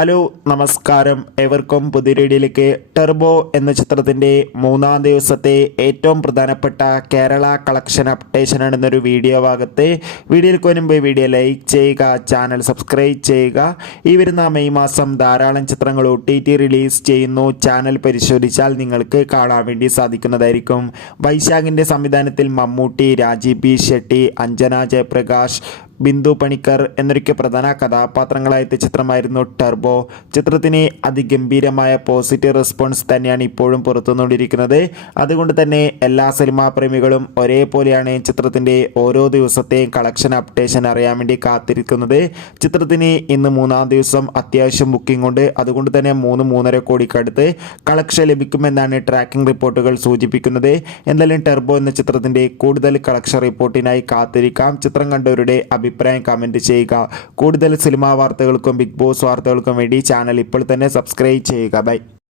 Hello നമസ്കാരം, ഏവർക്കും പുതിയ വീഡിയോയിലേക്ക്. ടെർബോ എന്ന ചിത്രത്തിൻ്റെ 3-ാം ദിവസത്തെ ഏറ്റവും പ്രധാനപ്പെട്ട കേരള കളക്ഷൻ അപ്ഡേഷൻ ആണെന്നൊരു വീഡിയോ ഭാഗത്ത്. വീഡിയോയിൽ മുൻപ് വീഡിയോ ലൈക്ക് ചെയ്യുക, ചാനൽ സബ്സ്ക്രൈബ് ചെയ്യുക. ഈ വരുന്ന മെയ് മാസം ധാരാളം ചിത്രങ്ങൾ OTT റിലീസ് ചെയ്യുന്നു. ചാനൽ പരിശോധിച്ചാൽ നിങ്ങൾക്ക് കാണാൻ വേണ്ടി സാധിക്കുന്നതായിരിക്കും. വൈശാഖിൻ്റെ സംവിധാനത്തിൽ മമ്മൂട്ടി, രാജീവ് ബി ഷെട്ടി, അഞ്ജന ജയപ്രകാശ്, ബിന്ദു പണിക്കർ എന്നൊക്കെ പ്രധാന കഥാപാത്രങ്ങളായ ചിത്രമായിരുന്നു ടെർബോ. ചിത്രത്തിന് അതിഗംഭീരമായ പോസിറ്റീവ് റെസ്പോൺസ് തന്നെയാണ് ഇപ്പോഴും പുറത്തുകൊണ്ടിരിക്കുന്നത്. അതുകൊണ്ട് തന്നെ എല്ലാ സിനിമാ പ്രേമികളും ഒരേപോലെയാണ് ചിത്രത്തിൻ്റെ ഓരോ ദിവസത്തെയും കളക്ഷൻ അപ്ഡേഷൻ അറിയാൻ വേണ്ടി കാത്തിരിക്കുന്നത്. ചിത്രത്തിന് ഇന്ന് 3-ാം ദിവസം അത്യാവശ്യം ബുക്കിംഗ് ഉണ്ട്. അതുകൊണ്ട് തന്നെ 3-3.5 കോടിക്കടുത്ത് കളക്ഷൻ ലഭിക്കുമെന്നാണ് ട്രാക്കിംഗ് റിപ്പോർട്ടുകൾ സൂചിപ്പിക്കുന്നത്. എന്തായാലും ടെർബോ എന്ന ചിത്രത്തിൻ്റെ കൂടുതൽ കളക്ഷൻ റിപ്പോർട്ടിനായി കാത്തിരിക്കാം. ചിത്രം കണ്ടവരുടെ അഭിപ്രായം കമൻറ്റ് ചെയ്യുക. കൂടുതൽ സിനിമാ വാർത്തകൾക്കും ബിഗ് ബോസ് വാർത്തകൾക്കും വേണ്ടി ചാനൽ ഇപ്പോൾ തന്നെ സബ്സ്ക്രൈബ് ചെയ്യുക. ബൈ.